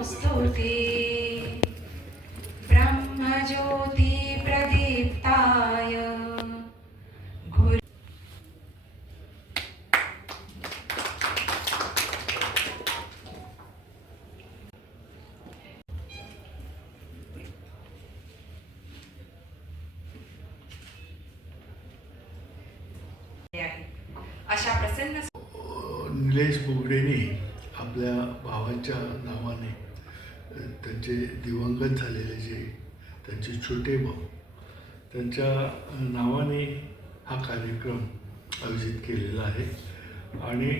नमोस्तुते ब्रह्मज्योति प्रदीप्ताय गुरु अशा प्रसन्न निलेश बोगडेंनी आपल्या भावाच्या नावाने त्यांचे दिवंगत झालेले जे त्यांचे छोटे भाऊ त्यांच्या नावाने हा कार्यक्रम आयोजित केलेला आहे. आणि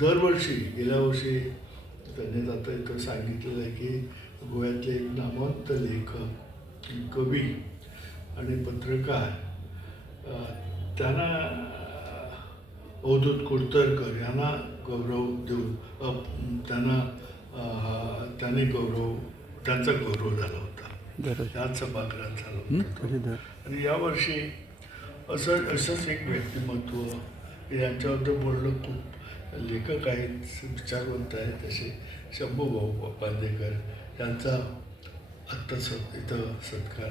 दरवर्षी गेल्या वर्षी त्यांनी आता इथं सांगितलेलं आहे की गोव्यातले एक नामवंत लेखक, कवी आणि पत्रकार त्यांना अवधूत कुडतरकर यांना गौरव देऊन त्यांचा गौरव झाला होता. याच सभागृहात झाला होता. आणि यावर्षी असंच एक व्यक्तिमत्व यांच्याबद्दल बोलणं खूप लेखक आहेत, विचारवंत आहेत असे शंभूभाऊ बांदेकर यांचा आत्ता इथं सत्कार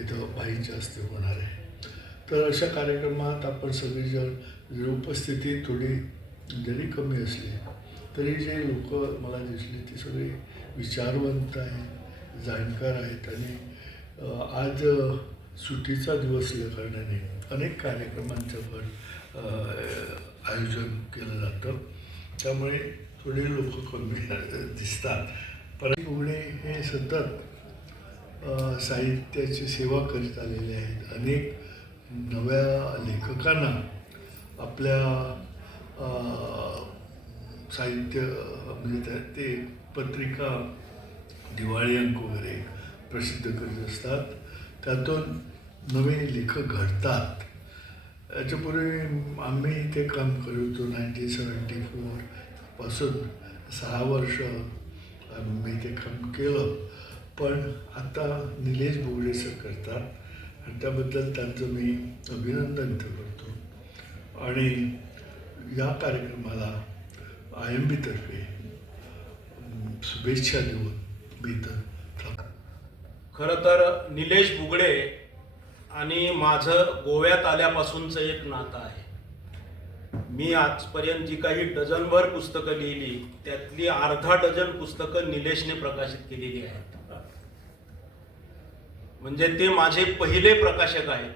इथं भाईंच्या हस्ते होणार आहे. तर अशा कार्यक्रमात आपण सगळेजण जर उपस्थिती थोडी जरी कमी असली तरी जे लोक मला दिसले ते सगळे विचारवंत आहेत, जाणकार आहेत. आणि आज सुट्टीचा दिवस असल्याकारणाने अनेक कार्यक्रमांचं पण आयोजन केलं जातं, त्यामुळे थोडे लोक कमी दिसतात. परंतु बोगडे हे सतत साहित्याची सेवा करीत आलेले आहेत. अनेक नव्या लेखकांना आपल्या साहित्य म्हणजे ते पत्रिका, दिवाळी अंक वगैरे प्रसिद्ध करीत असतात. त्यातून नवे लेखक घडतात. याच्यापूर्वी आम्ही ते काम करत होतो. 1974 पासून 6 वर्ष आम्ही ते काम केलं. पण आता निलेश बोगडे सर करतात आणि त्याबद्दल त्यांचं मी अभिनंदन करतो. आणि या कार्यक्रमाला IMB तर्फे शुभेच्छा देऊन मी इथं खरं तर निलेश बुगडे आणि माझं गोव्यात आल्यापासूनचं एक नातं आहे. मी आजपर्यंत जी काही डझनभर पुस्तकं लिहिली त्यातली अर्धा डझन पुस्तकं निलेशने प्रकाशित केलेली आहेत. म्हणजे ते माझे पहिले प्रकाशक आहेत.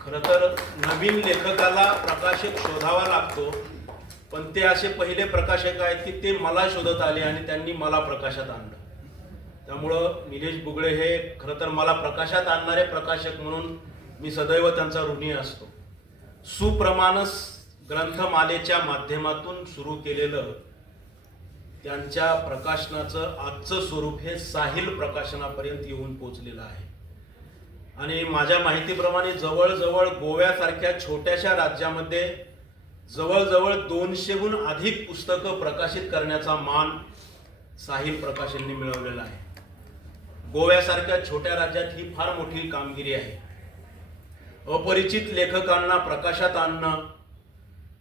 खरं तर नवीन लेखकाला प्रकाशक शोधावा लागतो, पण ते असे पहिले प्रकाशक आहेत की ते मला शोधत आले आणि त्यांनी मला प्रकाशात आणलं. त्यामुळं निलेश बुगडे हे खरं तर मला प्रकाशात आणणारे प्रकाशक म्हणून मी सदैव त्यांचा ऋणी असतो. सुप्रमाणस ग्रंथमालेच्या माध्यमातून सुरू केलेलं त्यांच्या प्रकाशनाचं आजचं स्वरूप हे साहिल प्रकाशनापर्यंत येऊन पोचलेलं आहे. आणि माझ्या माहितीप्रमाणे जवळजवळ गोव्यासारख्या छोट्याशा राज्यामध्ये जवळजवळ 200हून अधिक पुस्तकं प्रकाशित करण्याचा मान साहिल प्रकाशनने मिळवलेला आहे. गोव्यासारख्या छोट्या राज्यात ही फार मोठी कामगिरी आहे. अपरिचित लेखकांना प्रकाशात आणणं,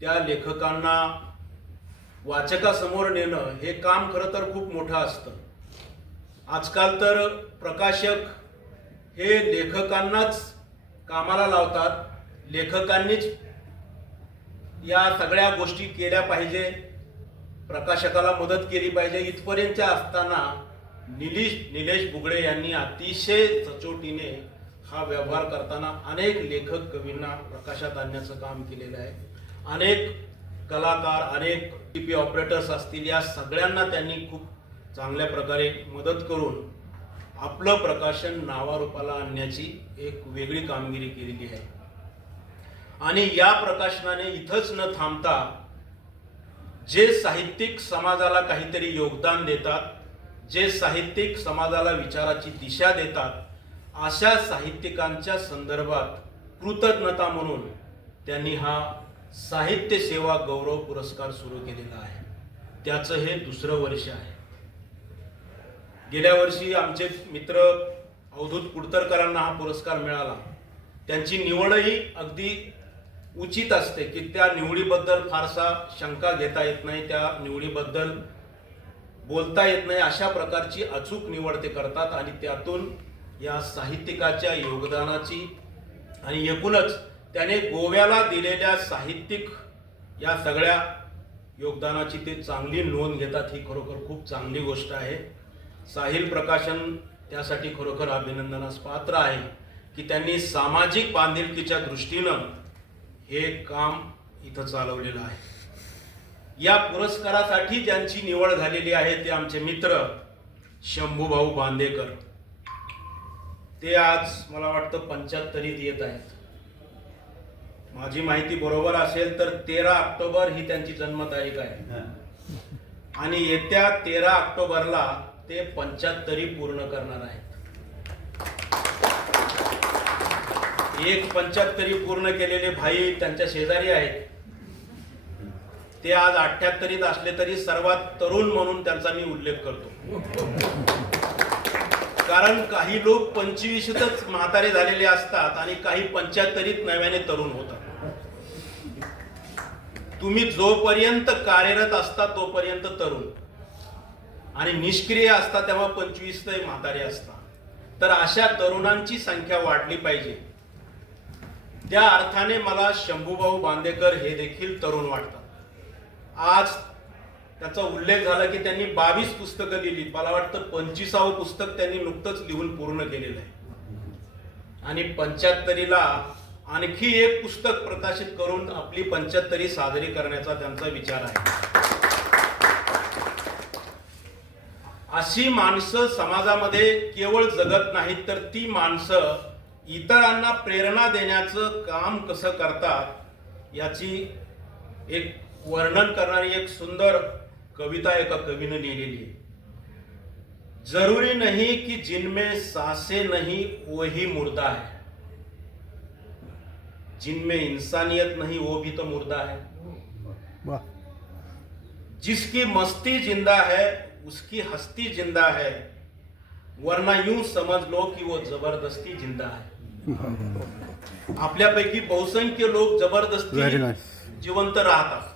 त्या लेखकांना वाचकासमोर नेणं हे काम खरं तर खूप मोठं असतं. आजकाल तर प्रकाशक हे लेखकांनाच कामाला लावतात. लेखकांनीच या सगळ्या गोष्टी केल्या पाहिजे, प्रकाशकाला मदत केली पाहिजे इथपर्यंतच्या असताना निलेश बुगडे यांनी अतिशय सचोटीने हा व्यवहार करताना अनेक लेखक कवींना प्रकाशात आणण्याचं काम केलेलं आहे. अनेक कलाकार, अनेक टीपी ऑपरेटर्स असतील, या सगळ्यांना त्यांनी खूप चांगल्या प्रकारे मदत करून आपलं प्रकाशन नावारूपाला आणण्याची एक वेगळी कामगिरी केलेली आहे. आणि या प्रकाशनाने इथंच न थांबता जे साहित्यिक समाजाला काहीतरी योगदान देतात, जे साहित्यिक समाजाला विचाराची दिशा देतात, अशा साहित्यिकांच्या संदर्भात कृतज्ञता म्हणून त्यांनी हा साहित्य सेवा गौरव पुरस्कार सुरू केलेला आहे. त्याचं हे दुसरं वर्ष आहे. गेल्या वर्षी आमचे मित्र अवधूत कुडतरकरांना हा पुरस्कार मिळाला. त्यांची निवडही अगदी उचित असते की त्या निवडीबद्दल फारसा शंका घेता येत नाही, त्या निवडीबद्दल बोलता येत नाही, अशा प्रकारची अचूक निवड ते करतात आणि त्यातून या साहित्यिकाच्या योगदानाची आणि एकूणच त्याने गोव्याला दिलेल्या साहित्यिक या सगळ्या योगदानाची ते चांगली नोंद घेतात. ही खरोखर खूप चांगली गोष्ट आहे. साहिल प्रकाशन त्यासाठी खरोखर अभिनंदनास पात्र आहे की त्यांनी सामाजिक बांधिलकीच्या दृष्टीनं हे काम इथं चालवलेलं आहे. या पुरस्कारासाठी ज्यांची निवड झालेली आहे ते आमचे मित्र शंभूभाऊ बांदेकर. ते आज मला वाटतं 75वीत येत आहेत. माझी माहिती बरोबर असेल तर 13 ऑक्टोबर ही त्यांची जन्मतारीख आहे आणि येत्या 13 ऑक्टोबरला ते 75 पूर्ण करणार आहेत. एक 75 पूर्ण केलेले भाई त्यांच्या शेजारी आहेत. ते आज 78 असले तरी सर्वात तरुण म्हणून त्यांचा मी उल्लेख करतो. कारण काही लोक 25तच म्हातारे झालेले असतात आणि काही 75त नव्याने तरुण होतात. तुम्ही जोपर्यंत कार्यरत असता तोपर्यंत तरुण आणि निष्क्रिय असता तेव्हा 25 म्हातारे असता. तर अशा तरुणांची संख्या वाढली पाहिजे. त्या अर्थाने मला शंभूभाऊ बांदेकर हे देखील तरुण वाटतात. आज त्याचा उल्लेख झाला की त्यांनी 22 पुस्तकं लिहिली. मला वाटतं 25वं पुस्तक त्यांनी नुकतंच लिहून पूर्ण केलेलं आहे आणि 75ला आणखी एक पुस्तक प्रकाशित करून आपली 75 साजरी करण्याचा त्यांचा विचार आहे. अशी माणसं समाजामध्ये केवळ जगत नाहीत तर ती माणसं इतरांना प्रेरणा देण्याचं काम कसं करतात याची एक वर्णन करणारी एक सुंदर कविता एका कवीने लिहिलेली आहे. जरूरी नहीं कि जिनमें सांसें नहीं वही मुर्दा है, जिनमें इंसानियत नहीं वो भी तो मुर्दा है. जिसकी मस्ती जिंदा है उसकी हस्ती जिंदा है, वरना यूं समझ लो कि वो जबरदस्ती जिंदा है. आपल्यापैकी बहुसंख्य लोक जबरदस्ती जिवंत राहतात,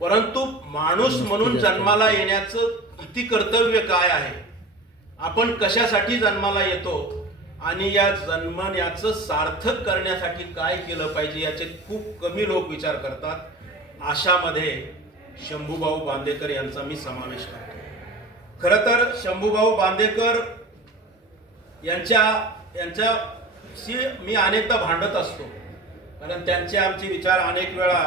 परंतु माणूस म्हणून जन्माला येण्याचं किती कर्तव्य काय आहे, आपण कशासाठी जन्माला येतो आणि या जन्मण्याचं सार्थक करण्यासाठी काय केलं पाहिजे याचे खूप कमी लोक विचार करतात. अशामध्ये शंभूभाऊ बांदेकर यांचा मी समावेश करतो. खरं तर शंभूभाऊ बांदेकर यांच्याशी मी अनेकदा भांडत असतो, कारण त्यांचे आमचे विचार अनेक वेळा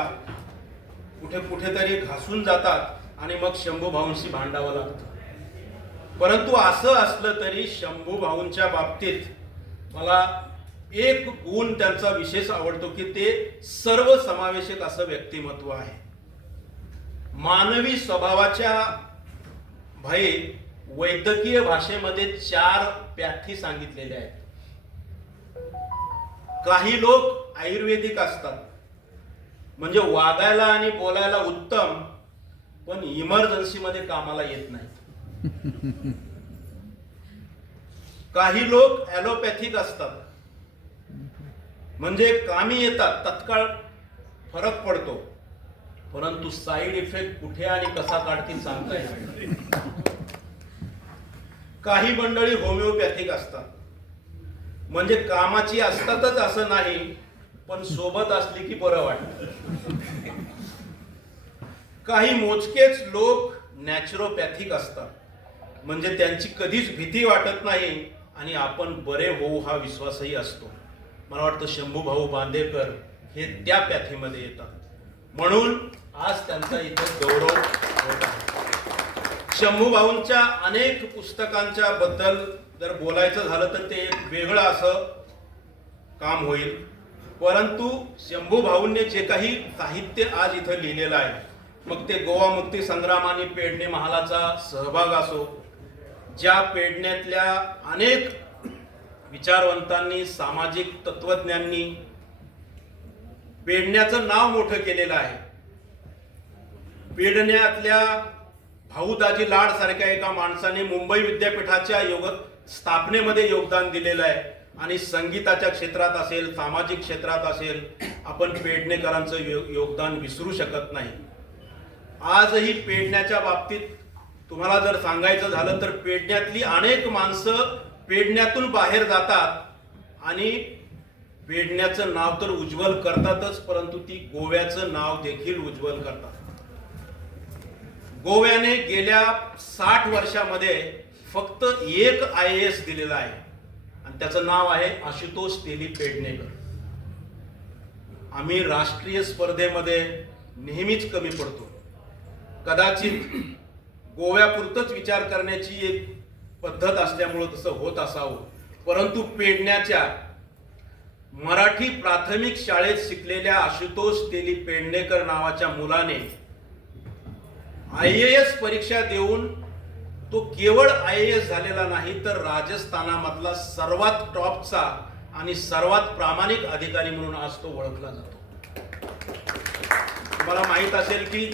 कुठेतरी घासून जातात आणि मग शंभूभाऊंशी भांडावं लागतं. परंतु असं असलं तरी शंभूभाऊंच्या बाबतीत मला एक गुण त्यांचा विशेष आवडतो की ते सर्व समावेशक असं व्यक्तिमत्व आहे. मानवी स्वभावाच्या भाई वैद्यकीय भाषेमध्ये 4 व्याधी सांगितलेल्या आहेत. काही लोक आयुर्वेदिक असतात, म्हणजे वागायला आणि बोलायला उत्तम, पण इमर्जन्सी मध्ये कामाला येत नाहीत. काही लोक ॲलोपॅथिक असतात, म्हणजे कामी येतात, तत्काळ फरक पडतो, परंतु साईड इफेक्ट कुठे आणि कसा काढतील सांगता येत नाही. काही मंडळी होमिओपॅथिक असतात, म्हणजे कामाची असतातच असं नाही, पण सोबत असली की बरं वाटतं. काही मोजकेच लोक नॅचरोपॅथिक असतात, म्हणजे त्यांची कधीच भीती वाटत नाही आणि आपण बरे होऊ हा विश्वासही असतो. मला वाटतं शंभूभाऊ बांदेकर हे त्या पॅथीमध्ये येतात, म्हणून आज त्यांचा इथे गौरव होत आहे. शंभूभाऊंच्या अनेक पुस्तकांच्या बद्दल जर बोलायचं झालं तर ते एक वेगळं असं काम होईल. परंतु शंभूभाऊंनी जे काही साहित्य आज इथं लिहिलेलं आहे, मग ते गोवा मुक्ती संग्राम आणि पेडणे महालाचा सहभाग असो, ज्या पेडण्यातल्या अनेक विचारवंतांनी, सामाजिक तत्वज्ञांनी पेडण्याचं नाव मोठं केलेलं आहे. पेडण्यातल्या भाऊदाजी लाड सारख्या एका माणसाने मुंबई विद्यापीठाच्या स्थापनेमध्ये योगदान दिलेलं आहे आणि संगीताच्या क्षेत्रात असेल, सामाजिक क्षेत्रात असेल, आपण पेडणेकरांचं योगदान विसरू शकत नाही. आजही पेडण्याच्या बाबतीत तुम्हाला जर सांगायचं झालं तर पेडण्यातली अनेक माणसं पेडण्यातून बाहेर जातात आणि पेडण्याचं नाव तर उज्ज्वल करतातच, परंतु ती गोव्याचं नाव देखील उज्ज्वल करतात. गोव्याने गेल्या 60 वर्षामध्ये फक्त एक IAS दिलेला आहे आणि त्याचं नाव आहे आशुतोष तेली पेडणेकर. आम्ही राष्ट्रीय स्पर्धेमध्ये नेहमीच कमी पडतो. कदाचित गोव्यापुरतच विचार करण्याची एक पद्धत असल्यामुळे तसं होत असावं, परंतु पेडण्याच्या मराठी प्राथमिक शाळेत शिकलेल्या आशुतोष तेली पेडणेकर नावाच्या मुलाने IAS परीक्षा देऊन तो केवळ IAS झालेला नाही तर राजस्थानामधला सर्वात टॉपचा आणि सर्वात प्रामाणिक अधिकारी म्हणून आज तो ओळखला जातो. तुम्हाला माहित असेल की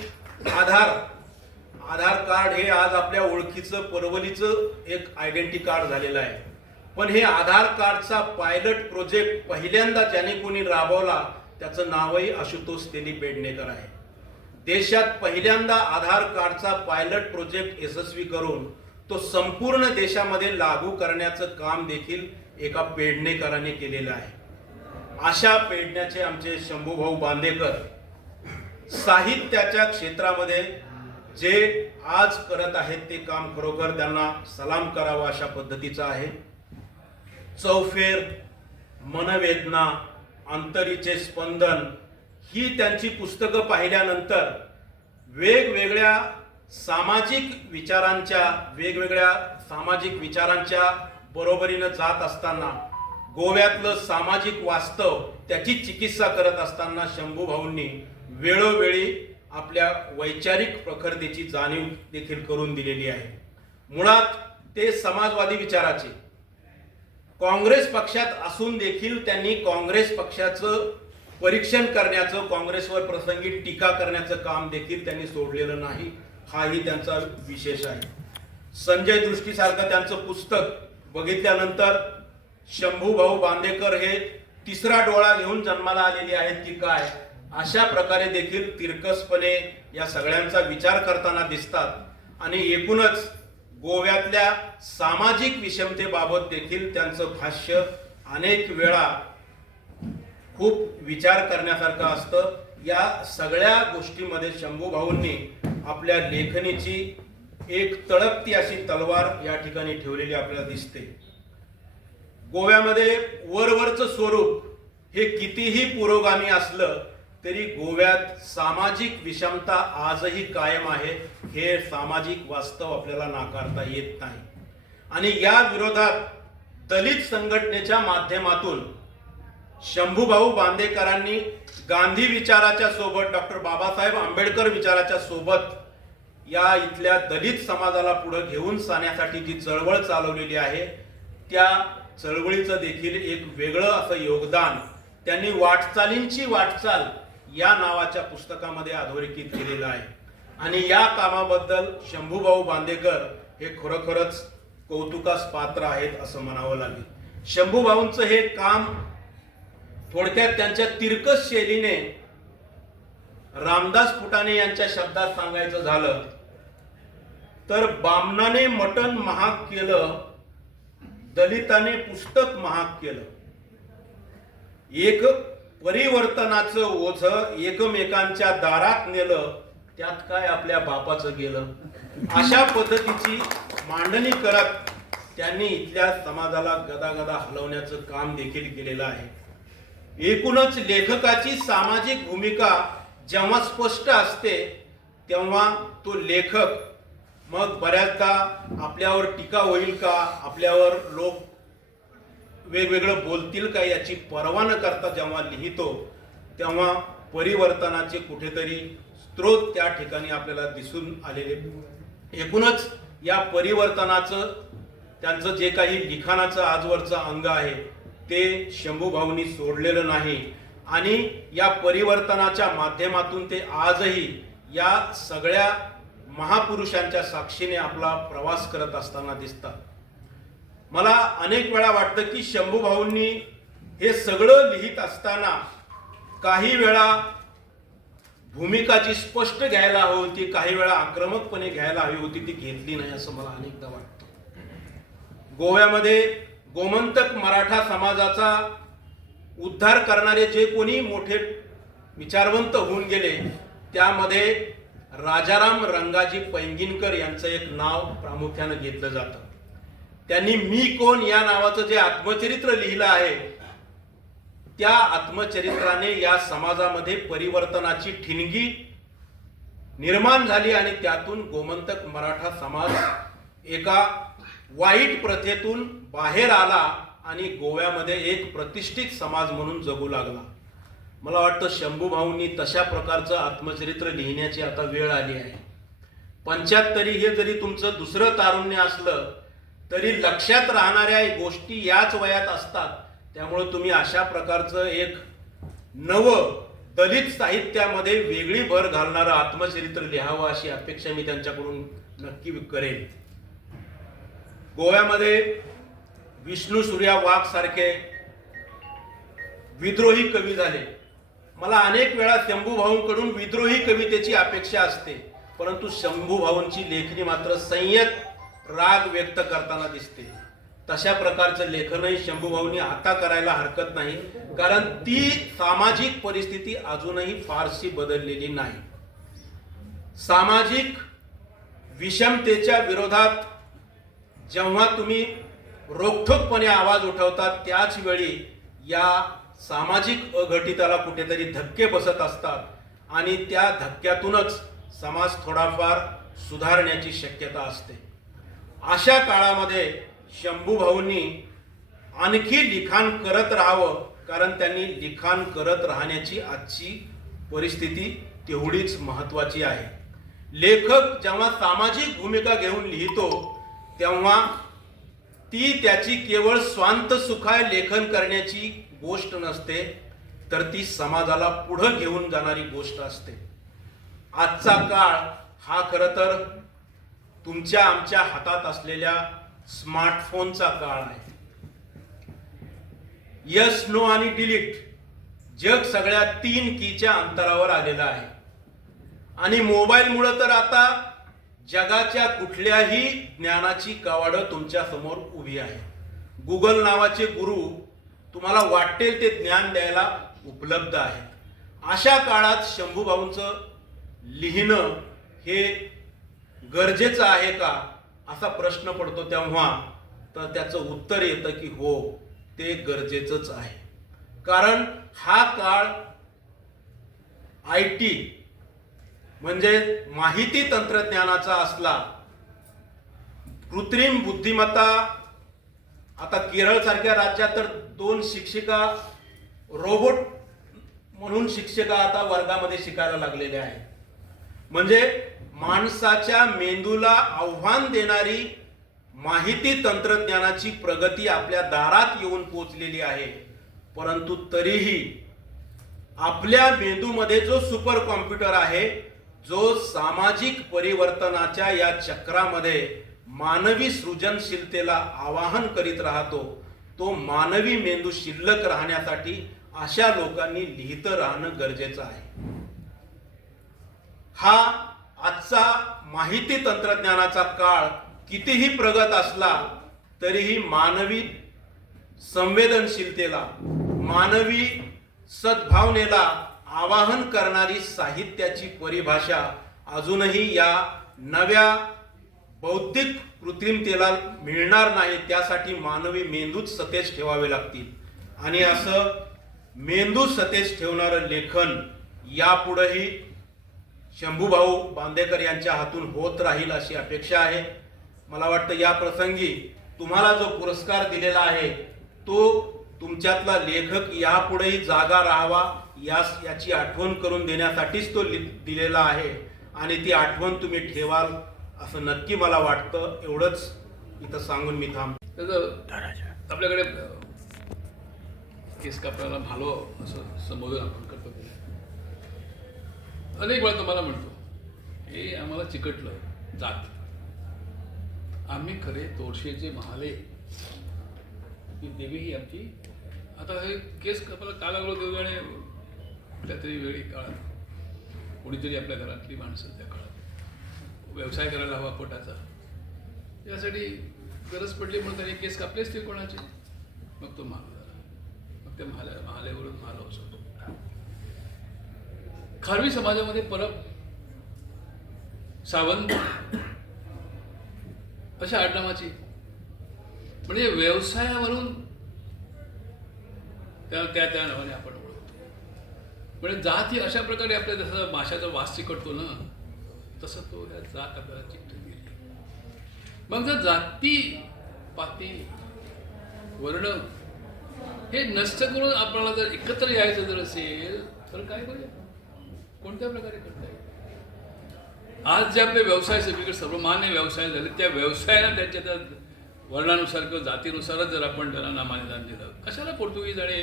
आधार कार्ड हे आज आपल्या ओळखीचं परवलीचं एक आयडेंटिटी कार्ड झालेलं आहे. पण हे आधार कार्डचा पायलट प्रोजेक्ट पहिल्यांदा ज्याने कोणी राबवला त्याचं नावही आशुतोष तेली पेडणेकर आहे. देशात पहिल्यांदा आधार कार्डचा पायलट प्रोजेक्ट यशस्वी करून तो संपूर्ण देशामध्ये लागू करण्याचं काम देखील एका पेडणेकरांनी केलेलं आहे. अशा पेडण्याचे आमचे शंभूभाऊ बांदेकर साहित्याच्या क्षेत्रामध्ये जे आज करत आहेत ते काम खरोखर त्यांना सलाम करावा अशा पद्धतीचं आहे. चौफेर, मनवेदना, अंतरीचे स्पंदन ही त्यांची पुस्तकं पाहिल्यानंतर वेगवेगळ्या सामाजिक विचारांच्या बरोबरीनं जात असताना गोव्यातलं सामाजिक वास्तव त्याची चिकित्सा करत असताना शंभूभाऊंनी वेळोवेळी आपल्या वैचारिक प्रखरतेची जाणीव देखील करून दिलेली आहे. मुळात ते समाजवादी विचाराचे. काँग्रेस पक्षात असून देखील त्यांनी काँग्रेस पक्षाचं परीक्षण करण्याचं, काँग्रेसवर प्रसंगी टीका करण्याचं काम देखील त्यांनी सोडलेलं नाही. हाही त्यांचा विशेष आहे. संजय दृष्टीसारखं त्यांचं पुस्तक बघितल्यानंतर शंभूभाऊ बांदेकर हे तिसरा डोळा घेऊन जन्माला आलेले आहेत की काय अशा प्रकारे देखील तिरकसपणे या सगळ्यांचा विचार करताना दिसतात. आणि एकूणच गोव्यातल्या सामाजिक विषमतेबाबत देखील त्यांचं भाष्य अनेक वेळा खूप विचार करण्यासारखं असतं. या सगळ्या गोष्टीमध्ये शंभूभाऊंनी आपल्या लेखणीची एक तळपती अशी तलवार या ठिकाणी ठेवलेली आपल्याला दिसते. गोव्यामध्ये वरवरचं स्वरूप हे कितीही पुरोगामी असलं तरी गोव्यात सामाजिक विषमता आजही कायम आहे. हे सामाजिक वास्तव आपल्याला नाकारता येत नाही. आणि या विरोधात दलित संघटनेच्या माध्यमातून शंभूभाऊ बांदेकरांनी गांधी विचाराच्या सोबत, डॉक्टर बाबासाहेब आंबेडकर विचाराच्या सोबत या इथल्या दलित समाजाला पुढे घेऊन जाण्यासाठी जी चळवळ चालवलेली आहे त्या चळवळीचं देखील एक वेगळं असं योगदान त्यांनी वाटचालींची वाटचाल या नावाच्या पुस्तकामध्ये अधोरेखित केलेलं आहे. आणि या कामाबद्दल शंभूभाऊ बांदेकर हे खरोखरच कौतुकास पात्र आहेत असं म्हणावं लागेल. शंभूभाऊंचं हे काम थोडक्यात त्यांच्या तिरकस शैलीने रामदास फुटाणे यांच्या शब्दात सांगायचं झालं तर बामणाने मटण महाग केलं, दलिताने पुस्तक महाग केलं. एक परिवर्तनाचं ओझ एकमेकांच्या दारात नेलं, त्यात काय आपल्या बापाचं गेलं. अशा पद्धतीची मांडणी करत त्यांनी इथल्या समाजाला गदागदा हलवण्याचं काम देखील केलेलं आहे. एकूणच लेखकाची सामाजिक भूमिका जेव्हा स्पष्ट असते तेव्हा तो लेखक मग बऱ्याचदा आपल्यावर टीका होईल का, आपल्यावर लोक वेगवेगळं बोलतील का याची पर्वा न करता जेव्हा लिहितो तेव्हा परिवर्तनाचे कुठेतरी स्रोत त्या ठिकाणी आपल्याला दिसून आलेले. एकूणच या परिवर्तनाचं त्यांचं जे काही लिखाणाचं आजवरचं अंग आहे ते शंभूभाऊंनी सोडलेलं नाही. आणि या परिवर्तनाच्या माध्यमातून ते आजही या सगळ्या महापुरुषांच्या साक्षीने आपला प्रवास करत असताना दिसतात. मला अनेक वेळा वाटतं की शंभूभाऊंनी हे सगळं लिहित असताना काही वेळा भूमिका जी स्पष्ट घ्यायला हवी होती, काही वेळा आक्रमकपणे घ्यायला हवी होती, ती घेतली नाही असं मला अनेकदा वाटतं. गोव्यामध्ये गोमंतक मराठा समाजाचा उद्धार करणारे जे कोणी मोठे विचारवंत होऊन गेले त्यामध्ये राजाराम रंगाजी पैंगीणकर यांचं एक नाव प्रामुख्याने घेतलं जातं. त्यांनी मी कोण या नावाचं जे आत्मचरित्र लिहिलं आहे त्या आत्मचरित्राने या समाजामध्ये परिवर्तनाची ठिणगी निर्माण झाली आणि त्यातून गोमंतक मराठा समाज एका वाईट प्रथेतून बाहेर आला आणि गोव्यामध्ये एक प्रतिष्ठित समाज म्हणून जगू लागला. मला वाटतं शंभूभाऊंनी तशा प्रकारचं आत्मचरित्र लिहिण्याची आता वेळ आली आहे. 75 हे जरी तुमचं दुसरं तारुण्य असलं तरी लक्षात राहणाऱ्या गोष्टी याच वयात असतात. त्यामुळे तुम्ही अशा प्रकारचं एक नवं दलित साहित्यामध्ये वेगळी भर घालणारं आत्मचरित्र लिहावं अशी अपेक्षा मी त्यांच्याकडून नक्की करेन. गोव्यामध्ये विष्णू सूर्या वाघ सारखे विद्रोही कवी झाले. मला अनेक वेळा शंभूभाऊंकडून विद्रोही कवितेची अपेक्षा असते, परंतु शंभूभाऊंची लेखणी मात्र संयत राग व्यक्त करताना दिसते. तशा प्रकारचं लेखनही शंभूभाऊंनी आता करायला हरकत नाही, कारण ती सामाजिक परिस्थिती अजूनही फारशी बदललेली नाही. सामाजिक विषमतेच्या विरोधात जेव्हा तुम्ही रोखठोकपणे आवाज उठवतात त्याच वेळी या सामाजिक अघटिताला कुठेतरी धक्के बसत असतात आणि त्या धक्क्यातूनच समाज थोडाफार सुधारण्याची शक्यता असते. अशा काळामध्ये शंभूभाऊंनी आणखी लिखाण करत राहावं, कारण त्यांनी लिखाण करत राहण्याची आजची परिस्थिती तेवढीच महत्वाची आहे. लेखक जेव्हा सामाजिक भूमिका घेऊन लिहितो तेव्हा ती त्याची केवळ स्वांत सुखाय लेखन करण्याची गोष्ट नसते, तर ती समाजाला पुढे घेऊन जाणारी गोष्ट असते. आजचा काळ हा खरं तर तुमच्या आमच्या हातात असलेल्या स्मार्टफोनचा काळ आहे. यस, नो आणि डिलीट जग सगळ्या 3 कीच्या अंतरावर आलेलं आहे. आणि मोबाईलमुळे तर आता जगाच्या कुठल्याही ज्ञानाची कवाडं तुमच्या समोर उभी आहे. गुगल नावाचे गुरु तुम्हाला वाटेल ते ज्ञान द्यायला उपलब्ध आहे. अशा काळात शंभूभाऊंचं लिहिणं हे गरजेचं आहे का असा प्रश्न पडतो, तेव्हा तर त्याचं उत्तर येतं की हो, ते गरजेचंच आहे. कारण हा काळ IT म्हणजे माहिती तंत्रज्ञानाचा असला, कृत्रिम बुद्धिमत्ता, आता केरळ सारख्या राज्यात तर 2 शिक्षिका रोबोट म्हणून शिक्षिका आता वर्गामध्ये शिकायला लागलेल्या आहेत. म्हणजे माणसाच्या मेंदूला आव्हान देणारी माहिती तंत्रज्ञानाची प्रगती आपल्या दारात येऊन पोहोचलेली आहे. परंतु तरीही आपल्या मेंदूमध्ये जो सुपर कॉम्प्युटर आहे, जो सामाजिक परिवर्तनाच्या या चक्रामध्ये मानवी सृजनशीलतेला आवाहन करीत राहतो, तो मानवी मेंदू शिल्लक राहण्यासाठी अशा लोकांनी लिहित राहणं गरजेचं आहे. हा आजचा माहिती तंत्रज्ञानाचा काळ कितीही प्रगत असला तरीही मानवी संवेदनशीलतेला, मानवी सद्भावनेला आवाहन करणारी साहित्याची परिभाषा अजूनही या नव्या बौद्धिक कृत्रिमतेला मिळणार नाही. त्यासाठी मानवी मेंदूच सतेज ठेवावे लागतील. आणि असं मेंदू सतेज ठेवणारं लेखन यापुढेही शंभूभाऊ बांदेकर यांच्या हातून होत राहील अशी अपेक्षा आहे. मला वाटतं या प्रसंगी तुम्हाला जो पुरस्कार दिलेला आहे तो तुमच्यातला लेखक यापुढेही जागा राहावा याची आठवण करून देण्यासाठीच तो दिलेला आहे. आणि ती आठवण तुम्ही ठेवाल असं नक्की मला वाटतं. एवढंच इथं सांगून मी थांबतो. आपल्याकडे केस कापडाला भालो असं संबोधन आपण करतो. अनेक वेळा तुम्हाला म्हणतो हे आम्हाला चिकटलं जात, आम्ही खरे तोरशेचे महाले ती देवी ही आमची आता हे केस आपल्याला का लागलो देऊ आणि कुठल्या तरी वेळी काळात कोणीतरी आपल्या घरातली माणसं त्या काळात व्यवसाय करायला हवा पोटाचा यासाठी गरज पडली म्हणून त्यांनी केस कापलेच ते कोणाचे मग तो महाल झाला मग त्या महालेवरून महाल होऊ शकतो. खारवी समाजामध्ये परब सावंत अशा आडनावाची म्हणजे व्यवसायावरून त्या नावाने आपण ओळखतो. म्हणजे जात ही अशा प्रकारे आपल्या जसं माशाचा वास चिकटतो ना तसं तो ह्या जात आपल्याला चिकटून गेली. मग जर जाती पाती वर्ण हे नष्ट करून आपल्याला जर एकत्र यायचं जर असेल तर काय करूया कोणत्या प्रकारे करता येईल. आज जे आपले व्यवसाय सगळीकडे सर्वमान्य व्यवसाय झाले त्या व्यवसायाला त्यांच्या त्या वर्णानुसार किंवा जातीनुसारच जर आपण त्याला नामांकन दिलं कशाला पोर्तुगीज आणि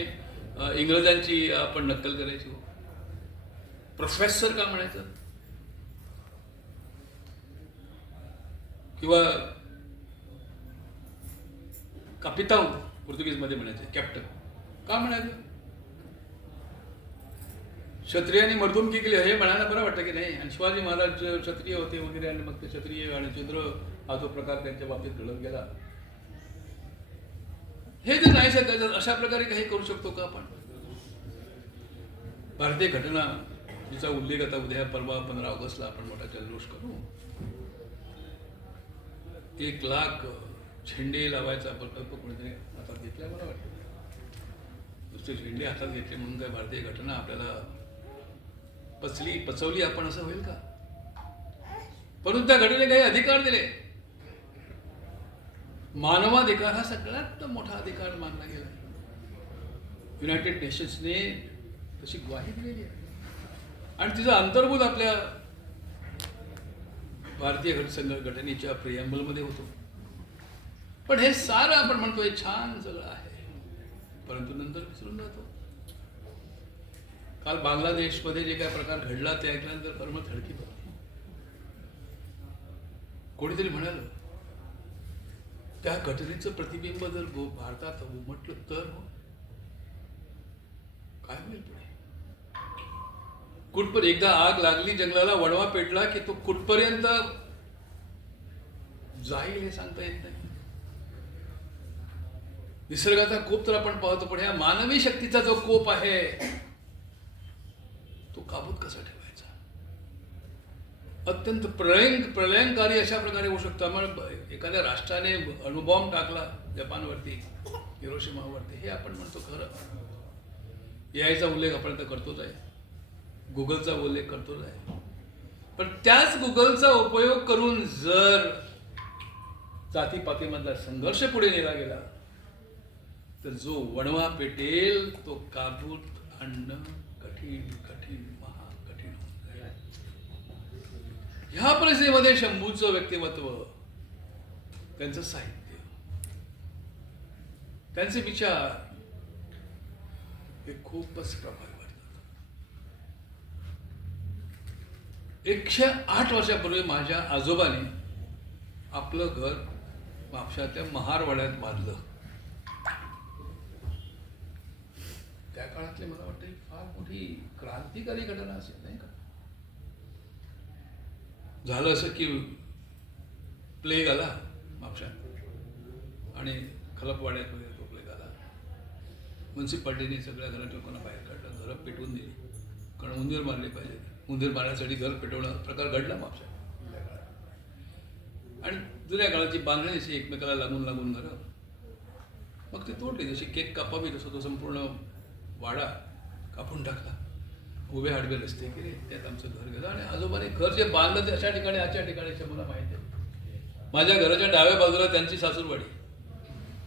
इंग्रजांची आपण नक्कल करायची. प्रोफेसर का म्हणायचं किंवा कापितान पोर्तुगीजमध्ये म्हणायचे कॅप्टन का म्हणायचं. क्षत्रियांनी मर्दुमकी केली हे म्हणायला बरं वाटतं की नाही. आणि शिवाजी महाराज क्षत्रिय होते वगैरे आणि मग ते क्षत्रिय आणि शूद्र हा जो प्रकार त्यांच्या बाबतीत घडत गेला हे जर नाही सांगायचं अशा प्रकारे काही करू शकतो का आपण. भारतीय घटना जिचा उल्लेख आता उद्या परवा 15 ऑगस्टला आपण मोठा जल्लोष करू. 1,00,000 झेंडे लावायचा प्रकल्प कोणीतरी हातात घेतलाय मला वाटतं. नुसते झेंडे हातात घेतले म्हणून काय भारतीय घटना आपल्याला पचवली आपण असं होईल का. परंतु त्या घटनेने काही अधिकार दिले. मानवाधिकार हा सगळ्यात मोठा अधिकार मानला गेला. युनायटेड नेशन्सने तशी ग्वाही दिलेली आहे आणि तिचा अंतर्भूत आपल्या भारतीय घटनेच्या प्रियम्बलमध्ये होतो. पण हे सारं आपण म्हणतो हे छान सगळं आहे परंतु नंतर विसरून जातो. काल बांगलादेशमध्ये जे काय प्रकार घडला ते ऐकल्यानंतर परम थडकी पडली. कोणीतरी म्हणाल त्या घटनेचं प्रतिबिंब जर भारतात उमटलं तर काय होईल पुढे. कुठपर्यंत एकदा आग लागली जंगलाला वणवा पेटला की तो कुठपर्यंत जाईल हे सांगता येत नाही. निसर्गाचा कोप तर आपण पाहतो पण ह्या मानवी शक्तीचा जो कोप आहे तो काबूत कसा ठेवायचा. अत्यंत प्रलयंकारी अशा प्रकारे होऊ शकतो. आम्हाला एखाद्या राष्ट्राने अणुबॉम्ब टाकला जपानवरती हिरोशिमावरती हे आपण म्हणतो खरं. याचा उल्लेख आपण तर करतोच आहे. गुगलचा उल्लेख करतोच आहे. पण त्याच गुगलचा उपयोग करून जर जातीपातीमधला संघर्ष पुढे नेला गेला तर जो वणवा पेटेल तो काबूत आणणं कठीण महाकठीण होऊन जाईल. ह्या परिस्थितीमध्ये शंभूचं व्यक्तिमत्व त्यांचं साहित्य त्यांचे विचार हे खूपच प्रभावी वाटतात. 108 वर्षापूर्वी माझ्या आजोबाने आपलं घर म्हापशातल्या महारवाड्यात बांधलं. त्या काळातली मला वाटतं फार मोठी क्रांतिकारी घटना असेल नाही का. झालं असं की प्लेग आला म्हापशात आणि खलपवाड्यात वगैरे तो प्लेग आला. म्युन्सिपाल्टीने सगळ्या घरात लोकांना बाहेर काढलं. घरं पेटवून दिली कारण उंदीर मारले पाहिजे. उंदीर मारण्यासाठी घर पेटवणं प्रकार घडला म्हापशात. आणि जुन्या काळाची बांधणी अशी एकमेकाला लागून घरं मग ते तोडली. जशी केक कापावी तसं तो संपूर्ण वाडा कापून टाकला. उभे आडवे रस्ते केले त्यात आमचं घर गेलं. आणि आजोबाने घर जे बांधलं ते अशा ठिकाणी आजच्या ठिकाणी मला माहिती आहे. माझ्या घराच्या डाव्या बाजूला त्यांची सासूरवाडी